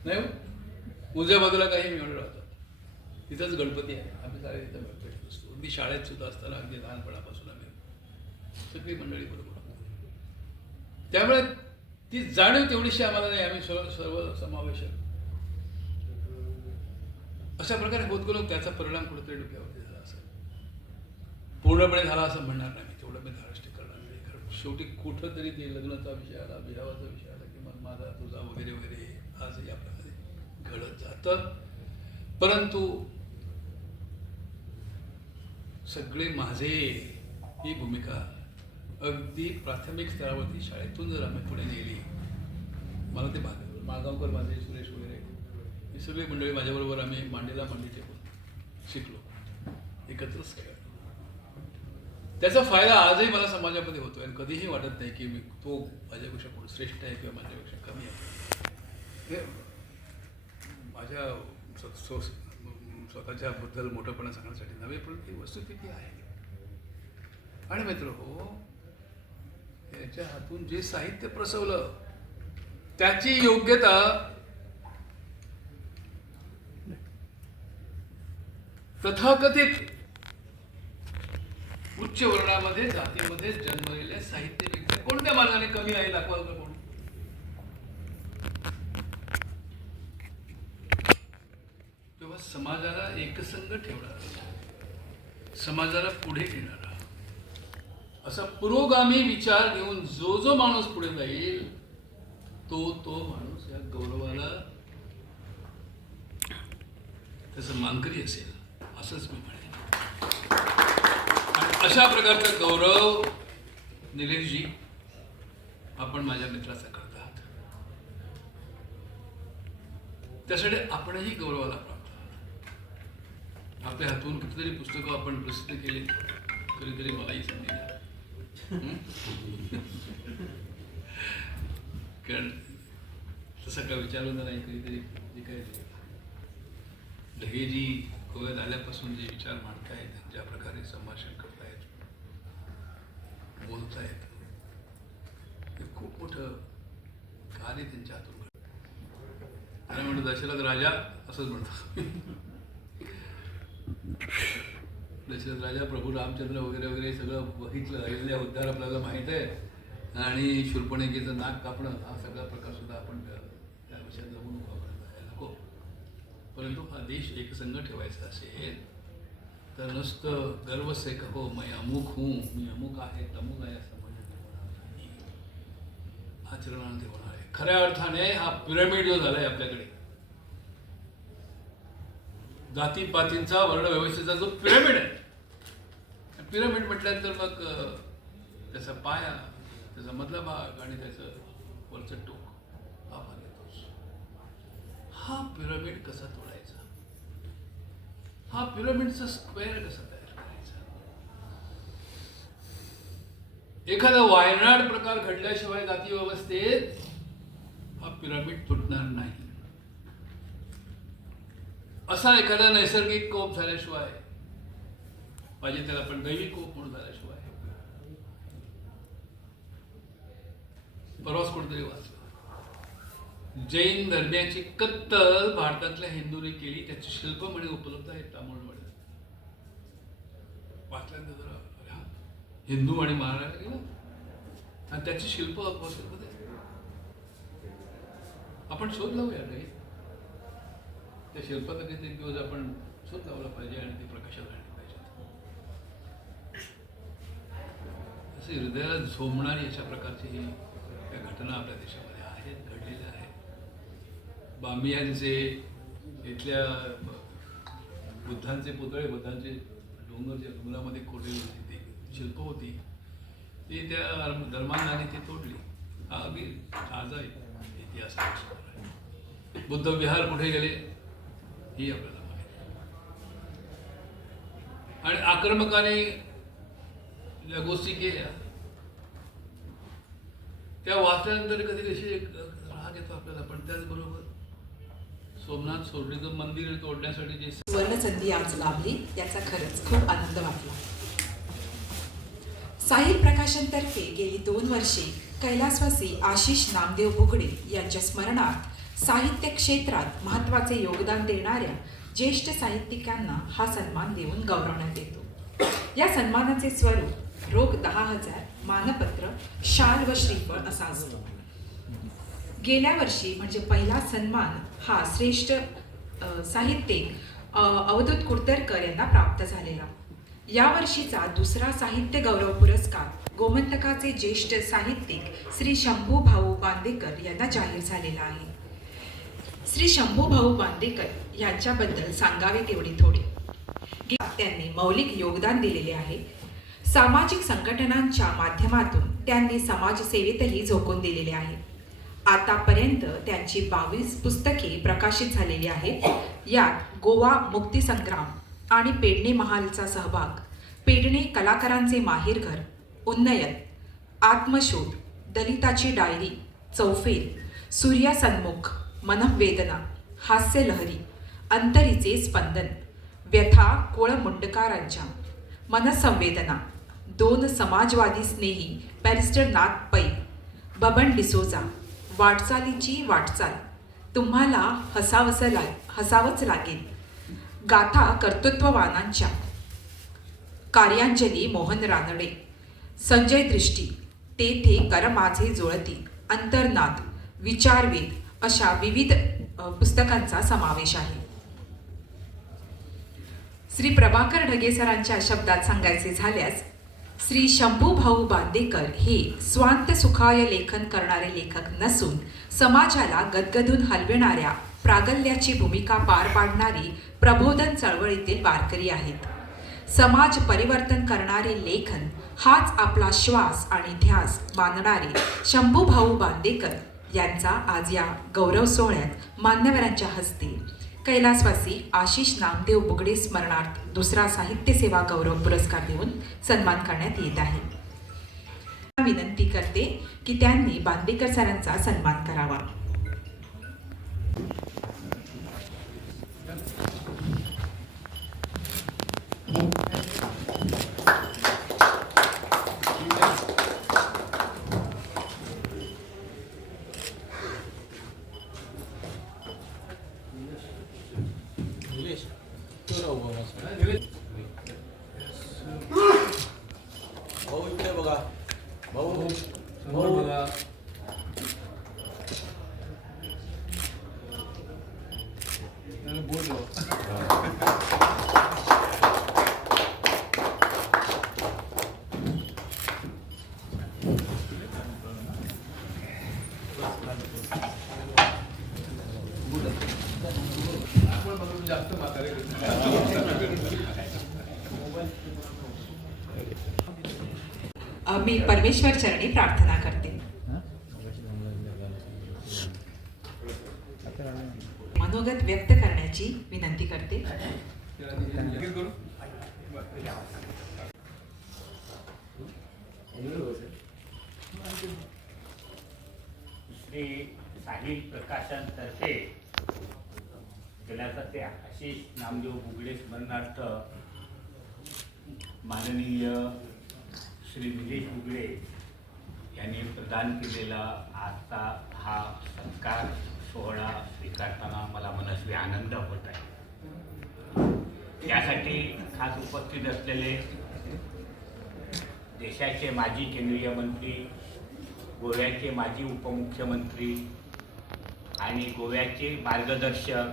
नाही हो. उजव्या बाजूला काही मिळून राहतात. तिथंच गणपती आहे. आम्ही सारे तिथं भेटत असतो. अगदी शाळेत सुद्धा असताना अगदी लहानपणापासून आम्ही सगळी मंडळी बरोबर. त्यामुळे ती जाणीव तेवढीशी आम्हाला नाही. आम्ही सर्व समावेशक अशा प्रकारे होत गेलो. त्याचा परिणाम कुठेतरी डोक्यावरती झाला असेल. पूर्णपणे झाला असं म्हणणार नाही मी. तेवढं मी धाराष्ट करणार नाही. कारण शेवटी कुठं तरी ते लग्नाचा विषय आला विवाहाचा विषय आला की मग माझा तुझा वगैरे वगैरे आजही आपल्यामध्ये घडत जातं. परंतु सगळे माझे ही भूमिका अगदी प्राथमिक स्तरावरती शाळेतून जर आम्ही पुढे नेली, मला ते माळगावकर, माझे सुरेश वगैरे ही सगळी मंडळी माझ्याबरोबर आम्ही मांडीला मांडी टेकून शिकलो, एकत्रच खेळलो. त्याचा फायदा आजही मला समाजामध्ये होतो आणि कधीही वाटत नाही की मी तो माझ्यापेक्षा कोण श्रेष्ठ आहे किंवा माझ्यापेक्षा कमी आहे. हे माझ्या स्वतःच्याबद्दल मोठंपणा सांगण्यासाठी नव्हे, पण ती वस्तुस्थिती आहे. आणि मित्र हो, याच्या हातून जे साहित्य प्रसवलं त्याची योग्यता तथाकथित उच्च वर्णामध्ये जातीमध्ये जन्मलेल्या साहित्य कोणत्या मार्गाने कमी आहे दाखवाल का कोण? तेव्हा समाजाला एकसंध ठेवणारा, समाजाला पुढे नेणारा असा पुरोगामी विचार घेऊन जो माणूस पुढे जाईल तो माणूस या गौरवाला त्याचं मानकरी असेल, असंच मी म्हणेन. आणि अशा प्रकारचा गौरव निलेशजी आपण माझ्या मित्राचा करतात, त्यासाठी आपणही गौरवाला प्राप्त आहात. आपल्या हातून कितीतरी पुस्तकं आपण प्रसिद्ध केली, कधीतरी मलाही संधी द्या. कारण तसं काय विचारलं नाही, कधीतरी जे काय ढगेजी गोव्यात आल्यापासून जे विचार मांडतायत, ज्या प्रकारे संभाषण करतायत, बोलतायत, हे खूप मोठं कार्य त्यांच्या हातून घडतं. आणि म्हणतो दशरथ राजा असंच म्हणतो. दशरथ राजा, प्रभू रामचंद्र वगैरे वगैरे सगळं बघितलं, अयोध्या उद्धार आपल्याला माहीत आहे, आणि शूर्पणखेचं नाक कापणं हा सगळा प्रकार सुद्धा आपण त्या विषयात जमू नको, आपण जायला नको. परंतु हा देश एकसंघ ठेवायचा असेल तर नुसतं गर्व से कहो मैं अमुक हूँ, मी अमुक आहे तमुक आहे असं म्हणजे आचरणाने होणार आहे. खऱ्या अर्थाने हा पिरॅमिड जो झालाय आपल्याकडे, जातीपातींचा वर्णव्यवस्थेचा जो पिरॅमिड आहे, पिरॅमिड म्हटल्यानंतर मग त्याचा पाया, त्याचा मधला भाग आणि त्याचं वरचं टोक हा भाग येतोच. हा पिरॅमिड कसा तोडायचा, हा पिरॅमिडचा स्क्वेअर कसा तयार करायचा. एखादा वायनाड प्रकार घडल्याशिवाय जाती व्यवस्थेत हा पिरॅमिड तुटणार नाही. असा एखादा नैसर्गिक कोप झाल्याशिवाय, पाहिजे त्याला पण दैवी कोप म्हणून झाल्याशिवाय, परवाच कोणतरी वाचलं, जैन धर्माची कत्तल भारतातल्या हिंदूंनी केली, त्याची शिल्प म्हणे उपलब्ध आहेत तामिळमध्ये. वाचल्यानंतर जरा हिंदू आणि महाराज गेला आणि त्याची शिल्प अपवासमध्ये आपण शोध लावूया काही. त्या शिल्पाचा किती दिवस आपण शोध लावला पाहिजे आणि ती प्रकाशात आणली पाहिजे. असे हृदयाला झोंबणारी अशा प्रकारची ही या घटना आपल्या देशामध्ये आहेत, घडलेल्या आहेत. बामियांचे इथल्या बुद्धांचे पुतळे, बुद्धांचे डोंगर ज्या डोंगरामध्ये कोरलेली होती ती शिल्प होती, ती त्या धर्मांधाने ती तोडली. हा अगदी ताजा इतिहास आहे. बुद्ध विहार कुठे गेले ही आपल्याला माहिती आहे. आणि आक्रमकाने ज्या गोष्टी केल्या त्या वाचल्यानंतर कधी कशी एक राग येतो आपल्याला. पण त्याचबरोबर सोमनाथ सोडलीचं मंदिर तोडण्यासाठी जे सुवर्णसंधी आज लाभली याचा खरंच खूप आनंद वाटला. साहिल प्रकाशनतर्फे गेली 2 वर्षे कैलासवासी आशिष नामदेव बुगडे यांच्या स्मरणार्थ साहित्य क्षेत्रात महत्त्वाचे योगदान देणाऱ्या ज्येष्ठ साहित्यिकांना हा सन्मान देऊन गौरवण्यात येतो. या सन्मानाचे स्वरूप रोख 10,000, मानपत्र, शाल व श्रीफळ असा असतो. गेल्या वर्षी म्हणजे पहिला सन्मान हा श्रेष्ठ साहित्यिक अवधूत कुडतरकर यांना प्राप्त झालेला. यावर्षीचा दुसरा साहित्य गौरव पुरस्कार गोमंतकाचे ज्येष्ठ साहित्यिक श्री शंभू भाऊ बांदेकर यांना जाहीर झालेला आहे. श्री शंभूभाऊ बांदेकर यांच्याबद्दल सांगावे तेवढे थोडे. त्यांनी मौलिक योगदान दिलेले आहे. सामाजिक संघटनांच्या माध्यमातून त्यांनी समाजसेवेतही झोकून दिलेले आहे. आतापर्यंत त्यांची 22 पुस्तके प्रकाशित झालेली आहेत. यात गोवा मुक्तीसंग्राम आणि पेडणे महालचा सहभाग, पेडणे कलाकारांचे माहेरघर, उन्नयन, आत्मशोध, दलिताची डायरी, चौफेर, सूर्या सन्मुख, मनःवेदना, हास्यलहरी, अंतरीचे स्पंदन, व्यथा कोळमुंडकारांच्या, मनसंवेदना, 2 समाजवादी स्नेही बॅरिस्टर नाथ पै, बबन डिसोजा, वाटचालीची वाटचाल, तुम्हाला हसावंच लागेल, गाथा कर्तृत्ववानांच्या, कार्यांजली मोहन रानडे, संजय दृष्टी, तेथे कर माझे जुळती, अंतर्नाद, विचारवेध अशा विविध पुस्तकांचा समावेश आहे. श्री प्रभाकर ढगे सरांच्या शब्दात सांगायचे झाल्यास, श्री शंभूभाऊ बांदेकर हे स्वांत सुखाय लेखन करणारे लेखक नसून समाजाला गदगदून हलविणाऱ्या प्रागल्याची भूमिका पार पाडणारी प्रबोधन चळवळीतील वारकरी आहेत. समाज परिवर्तन करणारे लेखन हाच आपला श्वास आणि ध्यास मानणारे शंभूभाऊ बांदेकर यांचा आज या गौरव सोहळ्यात मान्यवरांच्या हस्ते कैलासवासी आशिष नामदेव बुगडे स्मरणार्थ 2रा साहित्य सेवा गौरव पुरस्कार देऊन सन्मान करण्यात येत आहे. विनंती करते की त्यांनी बांदेकर सरांचा सन्मान करावा. भाऊ इकडे बघा. भाऊ समोर बघा. बोललो. जास्त म्हातारे मी परमेश्वर चरणी प्रार्थना करते. मनोगत व्यक्त करण्याची विनंती करते. श्री साहिल प्रकाशनतर्फे कैलासवासी आशिष नामदेव बुगडे स्मरणार्थ माननीय श्री निलेश बुगडे यांनी प्रदान केलेला आजचा हा सत्कार सोहळा स्वीकारताना मला मनस्वी आनंद होत आहे. यासाठी खास उपस्थित असलेले देशाचे माजी केंद्रीय मंत्री, गोव्याचे माजी उपमुख्यमंत्री आणि गोव्याचे मार्गदर्शक,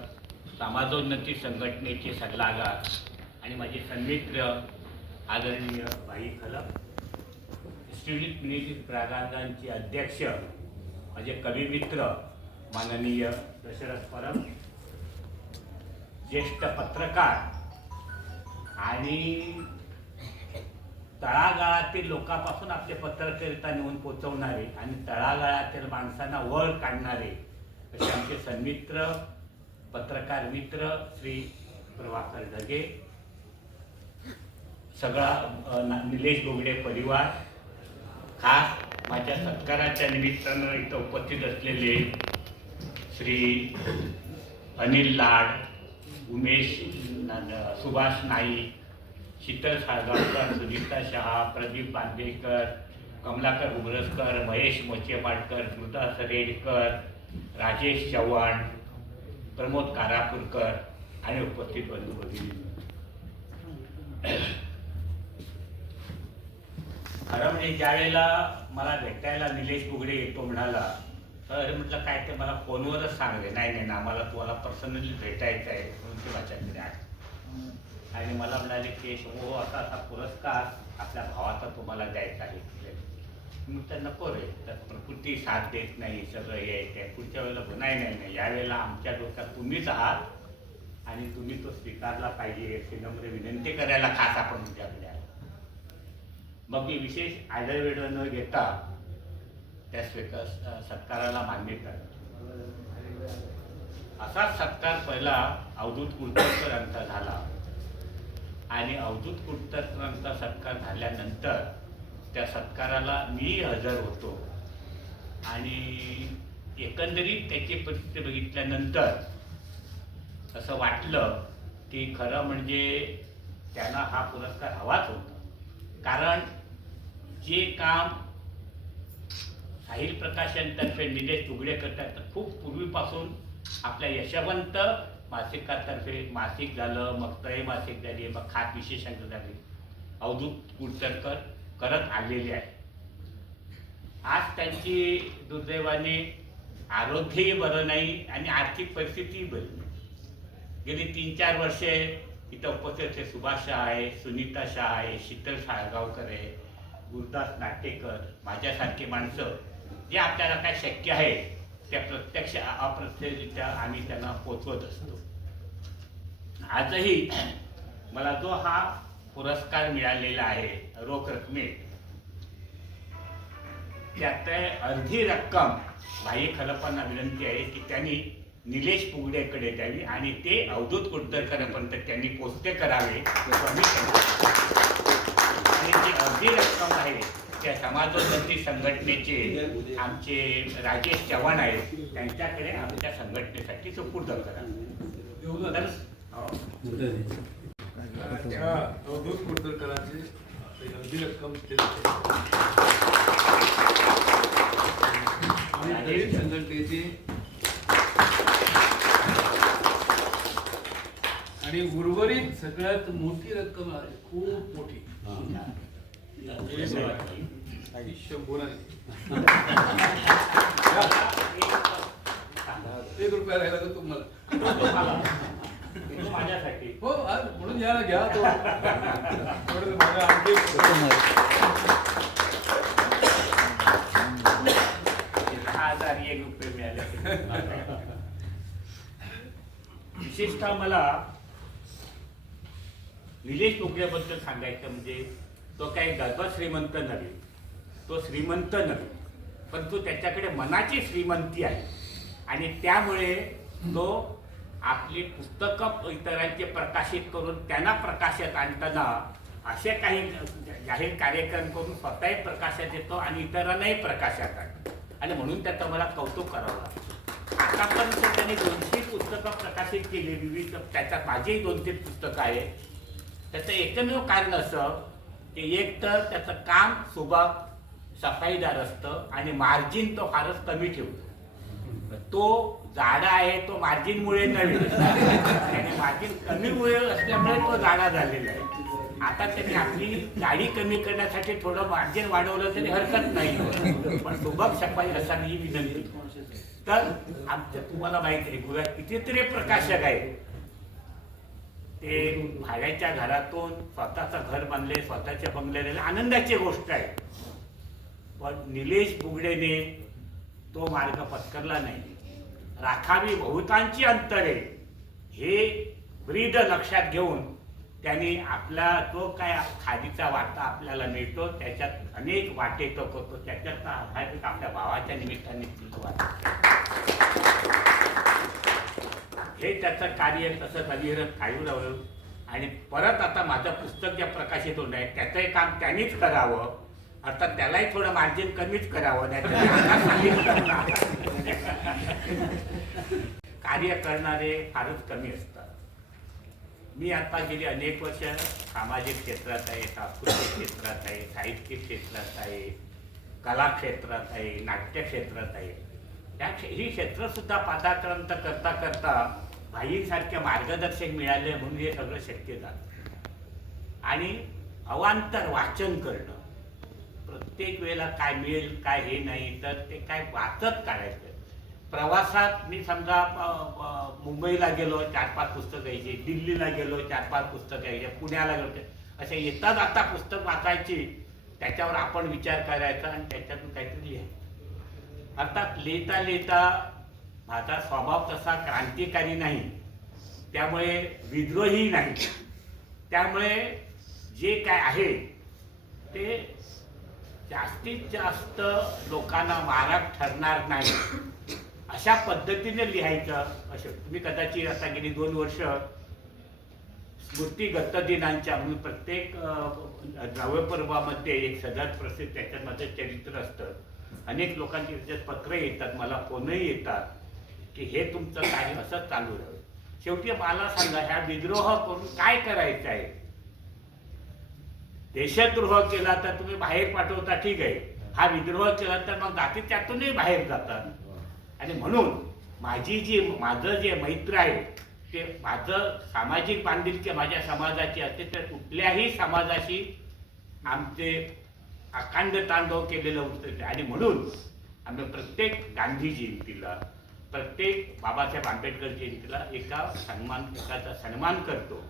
समाजोन्नती संघटनेचे सल्लागार आणि माझे सन्मित्र आदरणीय भाई खलप, स्टीलिट म्युनिसिपल प्रागांचे अध्यक्ष माझे कविमित्र माननीय दशरथ परब, ज्येष्ठ पत्रकार आणि तळागाळातील लोकांपासून आपले पत्रकारिता नेऊन पोचवणारे आणि तळागाळातील माणसांना वर काढणारे असे आमचे सन्मित्र पत्रकार मित्र श्री प्रभाकर ढगे, सगळा निलेश बोगडे परिवार, खास माझ्या सत्काराच्या निमित्तानं इथं उपस्थित असलेले श्री अनिल लाड, उमेश सुभाष नाईक, शीतल साळगावकर, सुनीता शहा, प्रदीप बांदेकर, कमलाकर उमरसकर, महेश मोचेपाटकर, स्मृता सरेडकर, राजेश चव्हाण, प्रमोद कारापूरकर आणि उपस्थित बंधू भगिनी. खरं म्हणजे ज्या वेळेला मला भेटायला निलेश बुगडे येतो म्हणाला, तर म्हटलं काय ते मला फोनवरच सांगले, नाही नाही ना मला तुम्हाला पर्सनली भेटायचं आहे म्हणून ते माझ्याकडे आले आणि मला म्हणाले की हो असा असा पुरस्कार आपल्या भावाचा तुम्हाला द्यायचा आहे. म्हटलं नको रे, तर प्रकृती साथ देत नाही, सगळं हे ते पुढच्या वेळेला नाही नाही नाही, यावेळेला आमच्या डोक्यात तुम्हीच आहात आणि तुम्ही तो स्वीकारला पाहिजे अशी नम्र विनंती करायला खास आपण तुमच्याकडे आलो. मग मी विशेष आढळवेढ न घेता त्या सत्काराला मान्यता असाच सत्कार पहिला अवधूत कुलकर्णींचा झाला आणि अवधूत कुलकर्णींचा सत्कार झाल्यानंतर त्या सत्काराला मी हजर होतो आणि एकंदरीत त्याची परिस्थिती बघितल्यानंतर असं वाटलं की खरं म्हणजे त्यांना हा पुरस्कार हवाच होता. कारण जे काम साहिल प्रकाशनतर्फे निलेश तुगडे करतात तर खूप पूर्वीपासून आपल्या यशवंत मासिकातर्फे मासिक झालं, मग त्रैमासिक झाली, मग खास विशेषांक झाली, अवधूत कुलकर्णी करत आलेले आहे. आज त्यांची दुर्दैवाने आरोग्यही बरं नाही आणि आर्थिक परिस्थितीही बरी नाही. गेली 3-4 वर्षे इथं उपस्थित सुभाष शाह आहे, सुनीता शाह आहे, शीतल साळगावकर आहे, गुरुदास नाटेकर, माझ्यासारखे माणसं जे आपल्याला काय शक्य आहे त्या प्रत्यक्ष अप्रत्यक्षरित्या आम्ही त्यांना पोचवत असतो. आजही मला जो हा पुरस्कार मिळालेला आहे रोख रकमेत, त्यात अर्धी रक्कम भाई खलपांना विनंती आहे की त्यांनी निलेश पुगडेकडे द्यावी आणि ते अवधूत कुलकर्णीपर्यंत त्यांनी पोचते करावे. आणि जी अर्धी रक्कम आहे त्या समाजोन्नती संघटनेचे आमचे राजेश चव्हाण आहेत, त्यांच्याकडे आमच्या संघटनेसाठी सुपूर्द करावे. तर त्या अवधूत कुलकर्णींची अर्धी रक्कम आणि संघटनेची आणि उर्वरित सगळ्यात मोठी रक्कम आहे, खूप मोठी, 1 रुपया राहिला तर तुम्हाला माझ्यासाठी हो आज म्हणून याला घ्या तो थोडं माझ्या आणखी 10,001 रुपये मिळाले. विशेषतः मला निलेश तुगडेबद्दल सांगायचं म्हणजे तो काही गर्भ श्रीमंत नव्हे, तो श्रीमंत नव्हे, पण तो त्याच्याकडे मनाची श्रीमंती आहे आणि त्यामुळे तो आपली पुस्तकं इतरांचे प्रकाशित करून त्यांना प्रकाशात आणताना असे काही जाहीर कार्यक्रम करून स्वतःही प्रकाशात येतो आणि इतरांनाही प्रकाशात आणतो आणि म्हणून त्याचं मला कौतुक करावं लागतं. आतापर्यंत त्यांनी 200 पुस्तकं प्रकाशित केली विविध, त्याच्यात माझीही 2-3 पुस्तकं आहेत. त्याचं एकमेव कारण असं की एक तर त्याचं काम सुबक सफाईदार असतं आणि मार्जिन तो फारच कमी ठेवतो. तो जाडा आहे तो मार्जिनमुळे नव्हे, त्याने मार्जिन कमीमुळे असल्यामुळे तो जाडा झालेला आहे. आता त्यांनी आपली गाडी कमी करण्यासाठी थोडं मार्जिन वाढवलं तरी हरकत नाही, पण सुबक सफाई असावी ही विनंती. तर आमच्या तुम्हाला माहिती आहे गोव्यात कितीतरी प्रकाशक आहेत, ते भाड्याच्या घरातून स्वतःचं घर बांधले, स्वतःच्या बंगल्याला आनंदाची गोष्ट आहे. पण निलेश बुगडेने तो मार्ग पत्करला नाही. राखावी बहुतांची अंतरे हे ब्रीद लक्षात घेऊन त्यांनी आपला जो काय खादीचा वाटा आपल्याला मिळतो त्याच्यात अनेक वाटे तो करतो. त्याच्यात आपल्या भावाच्या निमित्ताने हे त्याचं कार्य तसं अविरत चालू राहावं. आणि परत आता माझं पुस्तक जे प्रकाशित होत आहे त्याचंही काम त्यांनीच करावं, अर्थात त्यालाही थोडं मार्जिन कमीच करावं, नाही कार्य करणारे फारच कमी असतात. मी आता गेली अनेक वर्ष सामाजिक क्षेत्रात आहे, सांस्कृतिक क्षेत्रात आहे, साहित्य क्षेत्रात आहे, कला क्षेत्रात आहे, नाट्य क्षेत्रात आहे. ही क्षेत्रसुद्धा पादाक्रांत करता करता भाईंसारखे मार्गदर्शक मिळाले म्हणून हे सगळं शक्य झालं. आणि अवांतर वाचन करणं, प्रत्येक वेळेला काय मिळेल काय हे नाही तर ते काय वाचत काढायचं. प्रवासात मी समजा मुंबईला गेलो 4-5 पुस्तकं यायची, दिल्लीला गेलो 4-5 पुस्तकं यायची, पुण्याला गेलो, असे येता जाता पुस्तक वाचायची त्याच्यावर आपण विचार करायचा आणि त्याच्यातून काहीतरी लिहायचं. अर्थात लिहिता लिहिता माझा स्वभाव तसा क्रांतिकारी नाही, त्यामुळे विद्रोही नाही, त्यामुळे जे काय आहे ते जास्तीत जास्त लोकांना मारक ठरणार नाही अशा पद्धतीने लिहायचं. असं तुम्ही कदाचित आता गेली 2 वर्ष स्मृती गत दिनांच्या म्हणून प्रत्येक द्रव्यपर्वामध्ये एक सदाच प्रसिद्ध त्याच्यामध्ये चरित्र असतं. अनेक लोकांची त्याच्यात पत्र येतात, मला फोनही येतात की हे तुमचं काही असंच चालू राहील. शेवटी मला सांगा, ह्या विद्रोह करून काय करायचं आहे? देशद्रोह केला तर तुम्ही बाहेर पाठवता, ठीक आहे. हा विद्रोह केला तर मग जाती त्यातूनही बाहेर जातात. आणि म्हणून माझं जे मैत्र आहे ते माझं सामाजिक बांधिलकी माझ्या समाजाची असते, तर कुठल्याही समाजाशी आमचे अखंड तांडव केलेलं होतं. आणि म्हणून आम्ही प्रत्येक गांधी जयंतीला, प्रत्येक बाबासाहेब आंबेडकर जयंतीला एकाचा सन्मान करतो.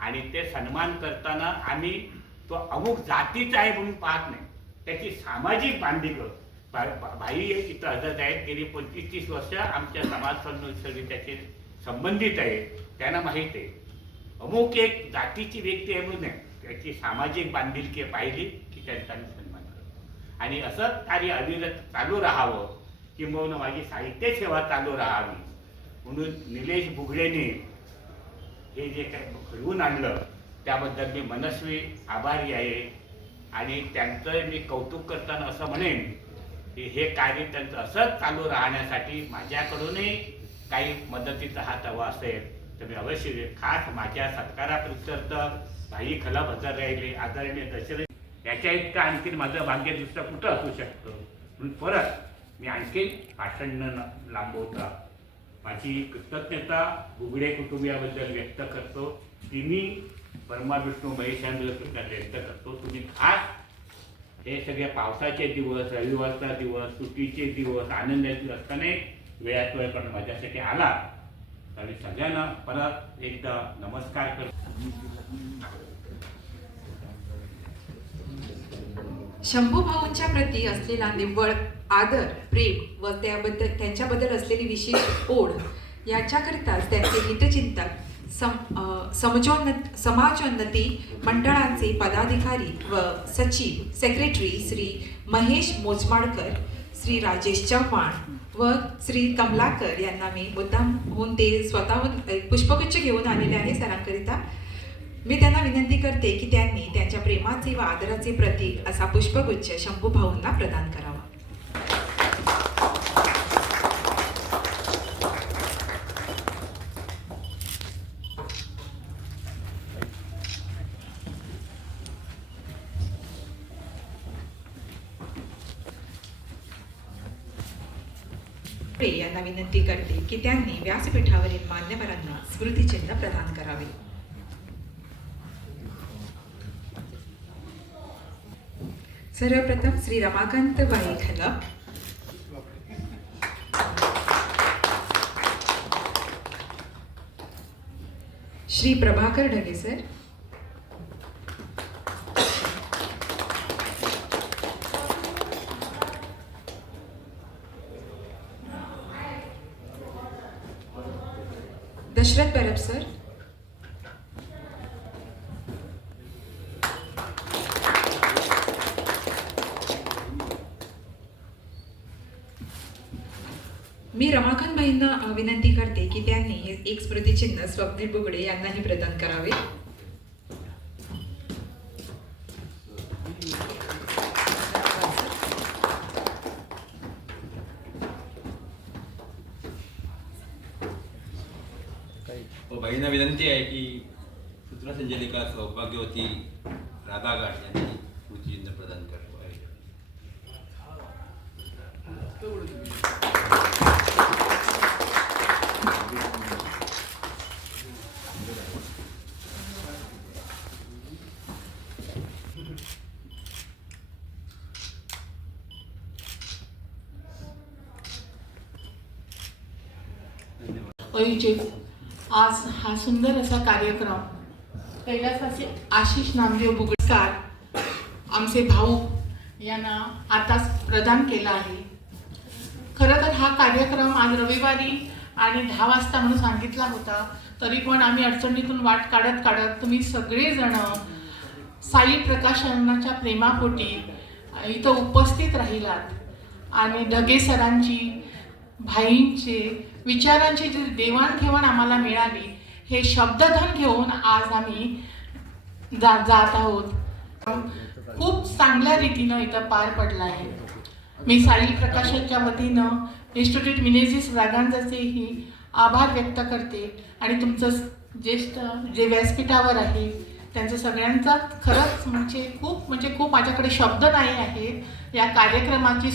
आणि ते सन्मान करताना आम्ही तो अमुक जातीचा आहे म्हणून पाहत नाही, त्याची सामाजिक बांधिलकी. भाई इथं हजर आहेत, गेली 25-30 वर्ष आमच्या समाज त्याचे संबंधित आहे. त्यांना माहीत आहे अमुक एक जातीची व्यक्ती आहे म्हणून नाही, त्याची सामाजिक बांधिलकी पाहिली की त्यांचा मी सन्मान करतो. आणि असं कार्य अविरत चालू राहावं, किंबहुना माझी साहित्य सेवा चालू राहावी म्हणून निलेश बुगडेने हे जे काही घडवून आणलं त्याबद्दल मी मनस्वी आभारी आहे. आणि त्यांचं मी कौतुक करताना असं म्हणेन की हे कार्य त्यांचं असंच चालू राहण्यासाठी माझ्याकडूनही काही मदतीचा हात हवा असेल तर मी अवश्य खास माझ्या सत्कारापुरत भाई खलप हजर राहिले, आदरणीय दशरथ याच्या इतकं आणखीन माझं भाग्य दुसरं कुठं असू शकतं. म्हणून परत मी आणखीन भाषण न लांबवता माझी कृतज्ञता बुगडे कुटुंबियाबद्दल व्यक्त करतो. ती मी ब्रह्मा विष्णू महेशांना व्यक्त करतो. तुम्ही खास हे सगळे पावसाचे दिवस, रविवारचा दिवस, सुट्टीचे दिवस, आनंदाचे दिवस असताना वेळात वेळ पण माझ्यासाठी आला, तरी सगळ्यांना परत एकदा नमस्कार करतो. शंभू भाऊंच्या प्रती असलेला निव्वळ आदर, प्रेम व त्यांच्याबद्दल असलेली विशेष ओढ याच्याकरिताच त्यांचे हितचिंतक समाजोन्नती मंडळाचे पदाधिकारी व सचिव सेक्रेटरी श्री महेश मोजमाडकर, श्री राजेश चव्हाण व श्री कमलाकर यांना मी मुद्दाम होऊन ते स्वतःहून पुष्पगुच्छ घेऊन आलेले आहे सरांकरिता. मी त्यांना विनंती करते की त्यांनी त्यांच्या प्रेमाचे व आदराचे प्रतीक असा पुष्पगुच्छ शंभू भाऊंना प्रदान करावा. यांना विनंती करते की त्यांनी व्यासपीठावरील मान्यवरांना स्मृतिचिन्ह प्रदान करावे. सर्वप्रथम श्री रमाकांत बाई खलप, श्री प्रभाकर ढगे सर, दशरथ परब सर, मी रमाकांत भाईंना विनंती करते की त्यांनी हे एक स्मृतिचिन्ह स्वप्नील बुगडे यांनाही प्रदान करावे. भाईंना विनंती आहे की सूत्रसंचालिका सौभाग्यवती राधाघाट यांनी स्मृतिचिन्ह प्रदान करावं. अभिजित, आज हा सुंदर असा कार्यक्रम कैलासवासी आशिष नामदेव बुगडकार आमचे भाऊ यांना आताच प्रदान केला आहे. खरं तर हा कार्यक्रम आज रविवारी आणि 10 वाजता म्हणून सांगितला होता, तरी पण आम्ही अडचणीतून वाट काढत काढत तुम्ही सगळेजण साई प्रकाशनाच्या प्रेमापोटी इथं उपस्थित राहिलात आणि ढगे सरांची, भाईंचे विचारांची जी देवाणघेवाण आम्हाला मिळाली, हे शब्दधन घेऊन आज आम्ही जात आहोत. खूप चांगल्या रीतीनं इथं पार पडला आहे. मी साईल प्रकाशनच्या वतीनं इन्स्टिट्यूट मिनेझिस ब्रागांजाचेही आभार व्यक्त करते आणि तुमचं ज्येष्ठ जे व्यासपीठावर आहे त्यांचं सगळ्यांचा खरंच खूप माझ्याकडे शब्द नाही आहेत या कार्यक्रमाचं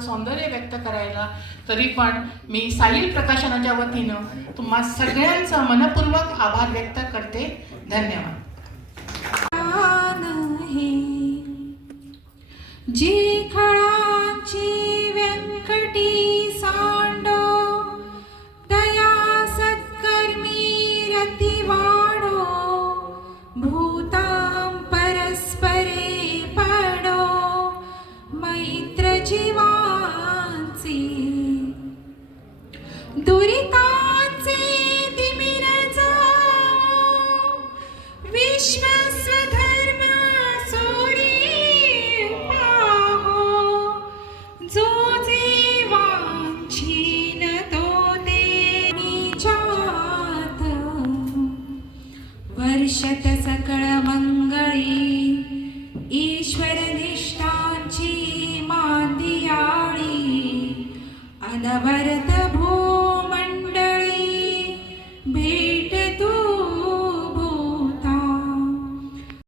सौंदर्य व्यक्त करायला. तरी पण मी साईल प्रकाशनाच्या वतीनं तुम्हा सगळ्यांचा मनपूर्वक आभार व्यक्त करते. धन्यवाद. जी खळांची व्यंकटी सांडो, दया सत्कर्मी रती वाढो, भूतां परस्परे पडो, मैत्र जीवांची दुरितांचे तिमिर जाओ, विश्व स्वधर्म सोडी पाहो, जो जे वांछीन तो ते निजात, वर्षत सकळ मंगळी ईश्वर निष्ठांची मांदियाळी, अनवरत